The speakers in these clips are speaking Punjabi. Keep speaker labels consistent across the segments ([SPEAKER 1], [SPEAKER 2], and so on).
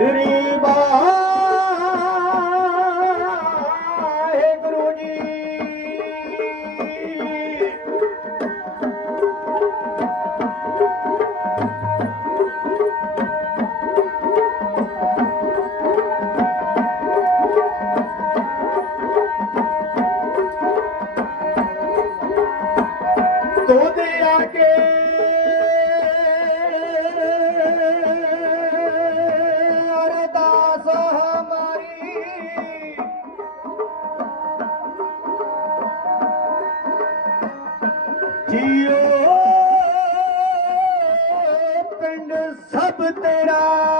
[SPEAKER 1] ਸ੍ਰੀ ਵਾਹਿਗੁਰੂ ਜੀ ਦੁੱਧ ਆ ਕੇ ਸਭ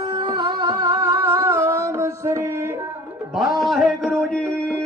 [SPEAKER 1] ਵਾਹਿਗੁਰੂ ਜੀ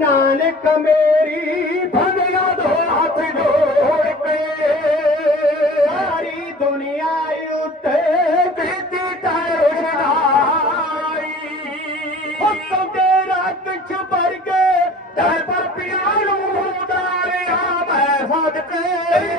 [SPEAKER 1] ਨਾਨਕ ਮੇਰੀ ਭਗਿਆ ਦੋ ਹੱਥ ਜੋੜ ਕੇ। ਸਾਰੀ ਦੁਨੀਆ ਉੱਤੇ ਕੀਤੀ ਤਰੁਣਾਈ ਹੁਕਮ ਤੇਰਾ ਕਿਛ ਭਰ ਕੇ ਤੈ ਪਰਪੀਆਂ ਨੂੰ ਉਤਾਰਿਆ ਮੈਂ ਸਦਕੇ।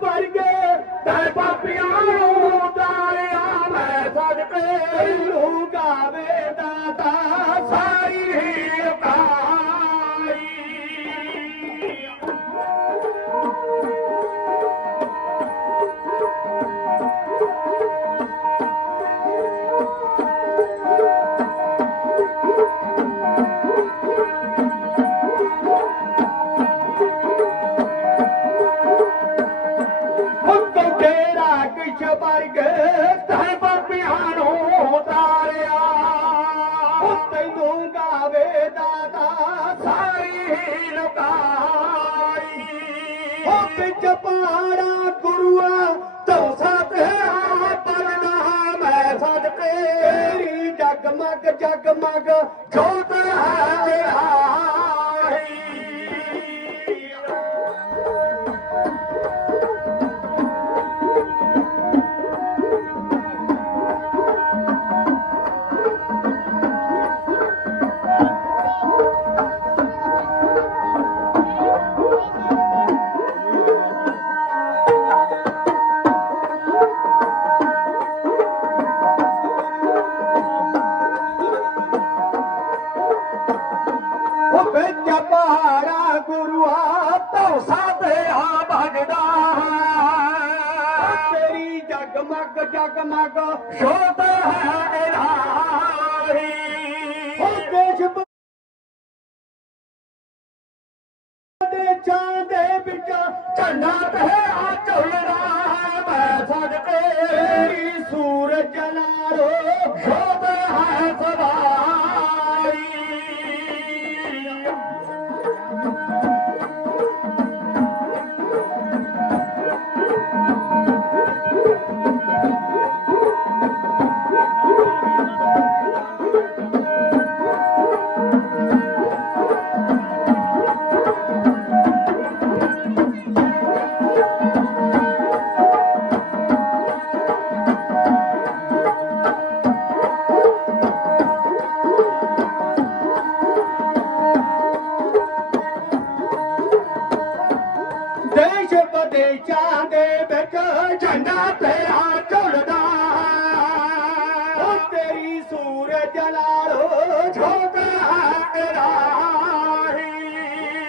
[SPEAKER 1] ਤੇਰਾ ਕੁਛ ਭਰ ਤੇਰੀ ਜਗਮਗ ਜਗਮਗ ਜੋਤ ਹੈ ਹਾਈ ਦੇ ਦੇ ਵਿੱਚ ਝੰਡਾ ਤੇ ਆ ਝੁਲਦਾ। ਵਿਦੇਸ਼ਾਂ ਦੇ ਵਿੱਚ ਝੰਡਾ ਤੇਰਾ ਝੁਲਦਾ। ਉਹ ਤੇਰੀ ਸੂਰਜ ਨਾਲੋਂ ਛੋਟਾ ਹੈ ਇਲਾਹੀ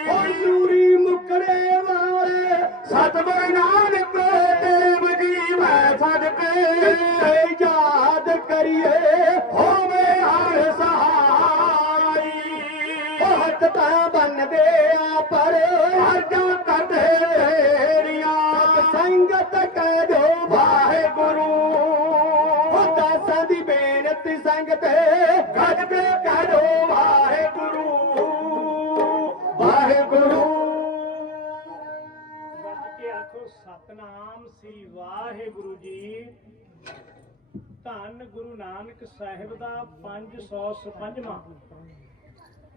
[SPEAKER 1] ਉਹ ਸੂਰੀ ਮੁਕਰੇ ਵਾਲੇ ਸਤਿਗੁਰ ਨਾਨਕ ਦੇਵ ਜੀ ਮੈਂ ਸਦਕੇ। ਹੱਥ ਤਾਂ ਬੰਨਦੇ ਆ, ਪਰ ਹਰਜਾਂ ਕਰਦੇ ਤੇਰੀਆਂ ਸੰਗਤ ਕਹਿ ਦੋ ਵਾਹਿਗੁਰੂ ਦਾਸਾਂ ਦੀ ਬੇਨਤੀ ਸੰਗਤ ਗੱਜ ਕੇ ਕਹਿ ਦੋ ਵਾਹਿਗੁਰੂ। ਵਾਹਿਗੁਰੂ।
[SPEAKER 2] ਗੱਜ ਕੇ ਆਖੋ, ਸਤਨਾਮ ਸ੍ਰੀ ਵਾਹਿਗੁਰੂ ਜੀ। ਧੰਨ ਗੁਰੂ ਨਾਨਕ ਸਾਹਿਬ ਦਾ 555ਵਾਂ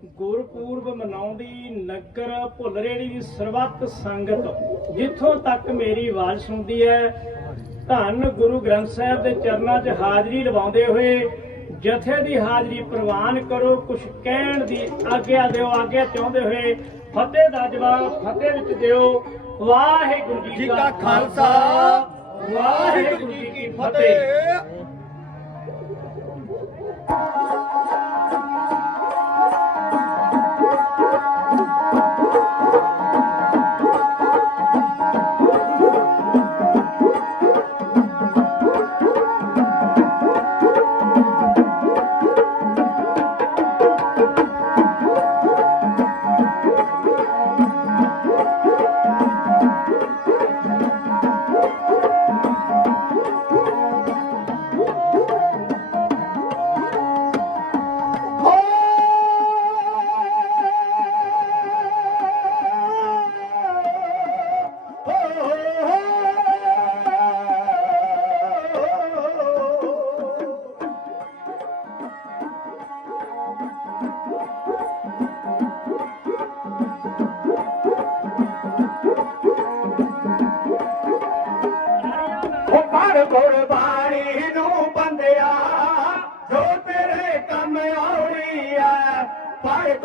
[SPEAKER 2] ਗੁਰਪੂਰਬ ਮਨਾਉਂਦੀ ਨਗਰ ਭੁੱਲਰੇੜੀ ਦੀ ਸਰਬੱਤ ਸੰਗਤ ਜਿੱਥੋਂ ਤੱਕ ਮੇਰੀ ਆਵਾਜ਼ ਸੁਣਦੀ ਹੈ ਧੰਨ ਗੁਰੂ ਗ੍ਰੰਥ ਸਾਹਿਬ ਦੇ ਚਰਨਾਂ 'ਚ ਹਾਜ਼ਰੀ ਲਵਾਉਂਦੇ ਹੋਏ ਜਥੇ ਦੀ ਹਾਜ਼ਰੀ ਪ੍ਰਵਾਨ ਕਰੋ ਕੁਝ ਕਹਿਣ ਦੀ ਆਗਿਆ ਦਿਓ ਆਗਿਆ ਚਾਹੁੰਦੇ ਹੋਏ ਫਤਿਹ ਦਾ ਜਵਾਬ ਫਤਿਹ ਵਿੱਚ ਦਿਓ। ਵਾਹਿਗੁਰੂ
[SPEAKER 1] ਜੀ ਕਾ ਖਾਲਸਾ।
[SPEAKER 2] ਵਾਹਿਗੁਰੂ ਜੀ ਕੀ ਫਤਿਹ।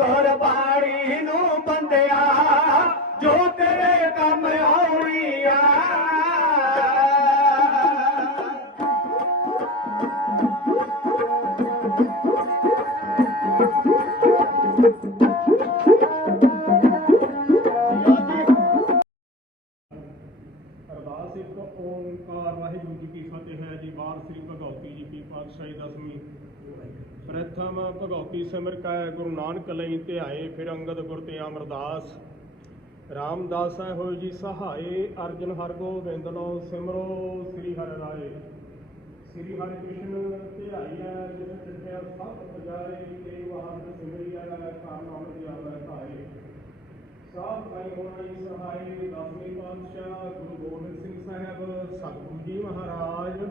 [SPEAKER 1] ਪਰ ਗੁਰਬਾਣੀ ਨੂੰ ਬੰਦਿਆ
[SPEAKER 3] ਸਿਮਰ ਕੈ ਗੁਰੂ ਨਾਨਕ ਲਈ ਧਿਆਏ, ਫਿਰ ਅੰਗਦ ਗੁਰ ਤੇ ਅਮਰਦਾਸ। ਰਾਮਦਾਸ ਹੈ ਹੋਏ ਜੀ ਸਹਾਏ, ਅਰਜਨ ਹਰ ਗੋਬਿੰਦ ਲੋ ਸਿਮਰੋ, ਸ੍ਰੀ ਹਰਿ ਰਾਏ। ਸ੍ਰੀ ਹਰਿ ਕ੍ਰਿਸ਼ਨ ਧਿਆਈਐ ਜਿਸ ਚਿਠਿਆ ਸਭ ਪਜਾਰੇ, ਤੇ ਵਾਹਨ ਸਿਮਰਿਆ ਕਾਰਨ ਅਮਰ ਜਾਵੈ ਧਾਏ ਸਾਧ ਭਾਈ ਹੋਣਾ ਜੀ ਸਹਾਈ, ਦਸਵੇਂ ਪਾਤਸ਼ਾਹ ਗੁਰੂ ਗੋਬਿੰਦ ਸਿੰਘ ਸਾਹਿਬ, ਸਤਿਗੁਰੂ ਜੀ ਮਹਾਰਾਜ।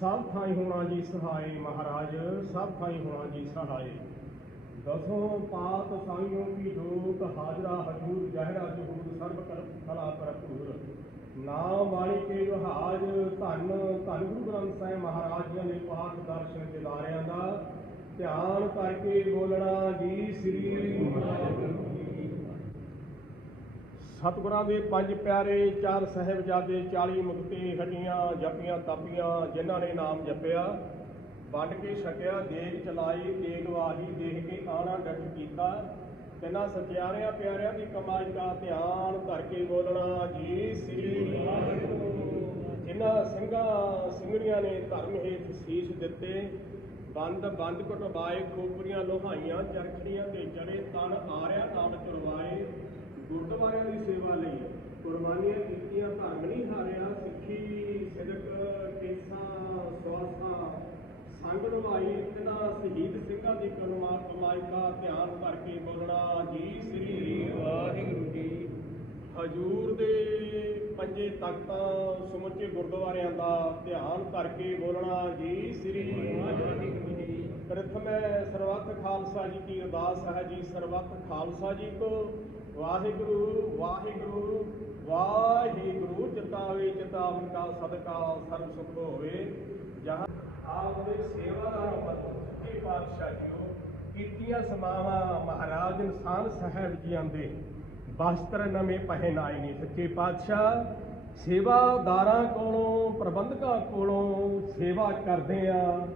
[SPEAKER 3] ਸਭ ਥਾਈ ਹੋਣਾ ਜੀ ਸਹਾਈ ਮਹਾਰਾਜ ਸਭ ਥਾਈ ਹੋਣਾ ਜੀ ਸਹਾਈ। ਦਸੋਂ ਪਾਤ ਸਾਈਓ ਕੀ ਜੋਤ, ਹਾਜ਼ਰਾ ਹਜੂਰ, ਜ਼ਹਿਰਾ ਜਹੂਰ, ਸਰਬ ਕਰ ਕਲਾ ਭਰਪੂਰ ਨਾਮ ਵਾਲੀ ਕੇ ਜਹਾਜ ਧੰਨ ਧੰਨ ਗੁਰੂ ਗ੍ਰੰਥ ਸਾਹਿਬ ਮਹਾਰਾਜ ਜੀ ਦੇ ਪਾਠ ਦਰਸ਼ਨ ਦਿਦਾਰਿਆਂ ਦਾ। ਧਿਆਨ ਕਰਕੇ ਬੋਲਣਾ ਜੀ ਸ੍ਰੀ ਸਤਿਗੁਰਾਂ ਦੇ ਪੰਜ ਪਿਆਰੇ, ਚਾਰ ਸਾਹਿਬਜ਼ਾਦੇ 40 ਮੁਕਤੇ ਹਟੀਆਂ ਜਪੀਆਂ, ਤਾਪੀਆਂ, ਜਿਨ੍ਹਾਂ ਨੇ ਨਾਮ ਜਪਿਆ। ਵੱਢ ਕੇ ਛਕਿਆ, ਦੇਗ ਚਲਾਈ, ਦੇਗ ਵਾਹੀ, ਦੇਖ ਕੇ ਆਣਾ ਡਟ ਕੀਤਾ। ਤਿੰਨਾਂ ਸਤਿਆਰਿਆਂ ਪਿਆਰਿਆਂ ਦੀ ਕਮਾਈ ਦਾ ਧਿਆਨ ਧਰ ਕੇ ਬੋਲਣਾ ਜੀ ਸ੍ਰੀ ਜਿਨ੍ਹਾਂ ਸਿੰਘਾਂ, ਸਿੰਘਣੀਆਂ ਨੇ ਧਰਮ ਹੇਠ ਸੀਸ ਦਿੱਤੇ। ਬੰਦ ਬੰਦ ਕਟਵਾਏ, ਖੋਪਰੀਆਂ ਲੋਹਾਈਆਂ, ਚਰਖੜੀਆਂ ਤੇ ਜੜੇ ਤਨ ਆਰਿਆ ਨਾਲ ਚੁਰਵਾਏ ਗੁਰਦੁਆਰਿਆਂ ਦੀ ਸੇਵਾ ਲਈ ਕੁਰਬਾਨੀਆਂ ਕੀਤੀਆਂ ਧਰਮ ਨਹੀਂ ਹਾਰਿਆ। ਸਿੱਖੀ, ਸਿਦਕ, ਕੇਸਾਂ, ਸਵਾਸਾਂ ਸੰਗ ਨਿਭਾਈ ਤਿਨਾ ਸ਼ਹੀਦ ਸਿੰਘਾਂ ਦੀ ਕਰਮਾ ਕਮਾਈ ਦਾ ਧਿਆਨ ਕਰਕੇ ਬੋਲਣਾ, ਜੀ ਸ੍ਰੀ ਵਾਹਿਗੁਰੂ ਜੀ। ਹਜੂਰ ਦੇ ਪੰਜੇ ਤਖਤਾਂ ਸਮੁੱਚੇ ਗੁਰਦੁਆਰਿਆਂ ਦਾ ਧਿਆਨ ਕਰਕੇ ਬੋਲਣਾ, ਜੀ ਸ੍ਰੀ ਵਾਹਿਗੁਰੂ ਜੀ। ਪ੍ਰਥਮੇ ਸਰਬੱਤ ਖਾਲਸਾ ਜੀ ਕੀ ਅਰਦਾਸ ਹੈ ਜੀ, ਸਰਬੱਤ ਖਾਲਸਾ ਜੀ ਕੋ। ਵਾਹਿਗੁਰੂ ਵਾਹਿਗੁਰੂ ਵਾਹਿਗੁਰੂ ਚਿਤਾਵੇ ਚਿਤਾਵਨ ਕਾ ਸਦਕਾ, ਸਰਬ ਸੁਖ ਹੋਵੇ ਜਹਾਂ ਆਪ ਦੇ ਸੇਵਾਦਾਰ ਪਤੀ ਪਾਤਸ਼ਾਹ ਜੀਓ, ਕੀਤੀਆਂ ਸਮਾਵਾਂ ਮਹਾਰਾਜ ਇਨਸਾਨ ਸਾਹਿਬ ਜੀਆਂ ਦੇ ਵਸਤਰ ਨਵੇਂ ਪਹਿਨਾਏ ਨੇ ਸੱਚੇ ਪਾਤਸ਼ਾਹ। ਸੇਵਾਦਾਰਾਂ ਕੋਲੋਂ, ਪ੍ਰਬੰਧਕਾਂ ਕੋਲੋਂ ਸੇਵਾ ਕਰਦੇ ਆ,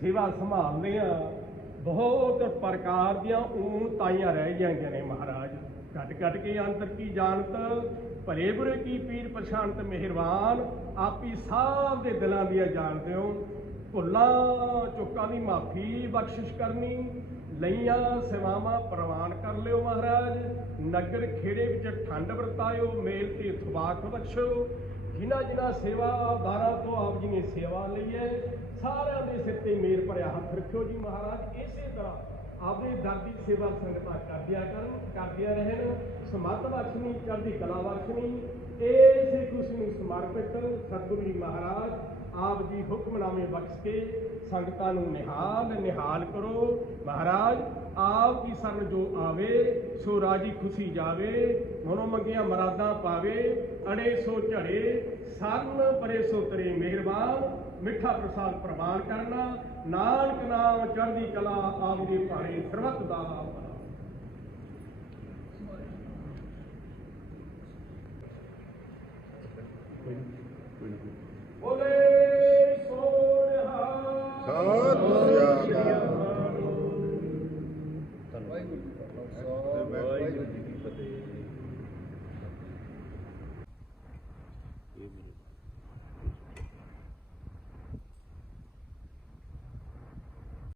[SPEAKER 3] ਸੇਵਾ ਸੰਭਾਲਦੇ ਆ। ਬਹੁਤ ਪ੍ਰਕਾਰ ਦੀਆਂ ਊਣਤਾਈਆਂ ਰਹਿ ਜਾਂਦੀਆਂ ਨੇ ਮਹਾਰਾਜ। ਕੱਟ ਕੱਟ ਕੇ ਅੰਤਰ ਕੀ ਜਾਣਤ, ਭਲੇ ਬੁਰੇ ਕੀ ਪੀਰ ਪਛਾਣਤ ਮਿਹਰਬਾਨ। ਆਪੀ ਸਭ ਦੇ ਦਿਲਾਂ ਦੀਆਂ ਜਾਣਦੇ ਹੋ। ਭੁੱਲਾਂ, ਚੁੱਕਾਂ ਦੀ ਮਾਫੀ ਬਖਸ਼ਿਸ਼ ਕਰਨੀ, ਲਈਆਂ ਸੇਵਾਵਾਂ ਪ੍ਰਵਾਨ ਕਰ ਲਿਓ ਮਹਾਰਾਜ। ਨਗਰ ਖੇੜੇ ਵਿੱਚ ਠੰਡ ਵਰਤਾਇਓ, ਮੇਲ ਤੇ ਇਤਫਾਕ ਬਖਸ਼ੋ ਜਿਨ੍ਹਾਂ ਜਿਨ੍ਹਾਂ ਸੇਵਾਦਾਰਾਂ ਤੋਂ ਆਪ ਜੀ ਨੇ ਸੇਵਾ ਲਈ ਹੈ, ਸਾਰਿਆਂ ਦੇ ਸਿਰ ਤੇ ਮੇਰ ਭਰਿਆ ਹੱਥ ਰੱਖਿਓ ਜੀ ਮਹਾਰਾਜ। ਇਸੇ ਤਰ੍ਹਾਂ ਆਪਣੀ ਦਰ ਦੀ ਸੇਵਾ ਸੰਗਤਾਂ ਕਰਦਿਆ ਕਰਨ, ਕਰਦਿਆਂ ਰਹਿਣ ਸਮੱਤ ਬਖਸ਼ਣੀ, ਚੜ੍ਹਦੀ ਕਲਾ ਬਖਸ਼ਣੀ। ਇਸੇ ਕੁਛ ਨੂੰ ਸਮਰਪਿਤ ਸਤਿਗੁਰੂ ਜੀ ਮਹਾਰਾਜ ਆਪ ਜੀ ਹੁਕਮਨਾਮੇ ਬਖਸ਼ ਕੇ ਸੰਗਤਾਂ ਨੂੰ ਨਿਹਾਲ ਨਿਹਾਲ ਕਰੋ। ਮਹਾਰਾਜ, ਆਪ ਕੀ ਸਰਨ ਜੋ ਆਵੇ, ਸੋ ਰਾਜੀ ਖੁਸ਼ੀ ਜਾਵੇ, ਮਨੋ ਮੰਗੀਆਂ ਮਰਾਦਾਂ ਪਾਵੇ, ਅੜੇ ਸੋ ਝੜੇ, ਸਰਨ ਪਰੇ ਸੋ ਤਰੇ ਮਿਹਰਬਾਨ। ਮਿੱਠਾ ਪ੍ਰਸਾਦ ਪ੍ਰਵਾਨ ਕਰਨਾ ਨਾਨਕ ਨਾਮ ਚੜ੍ਹਦੀ ਕਲਾ ਆਪ ਦੇ ਭਾਣੇ ਸਰਬਤ ਦਾ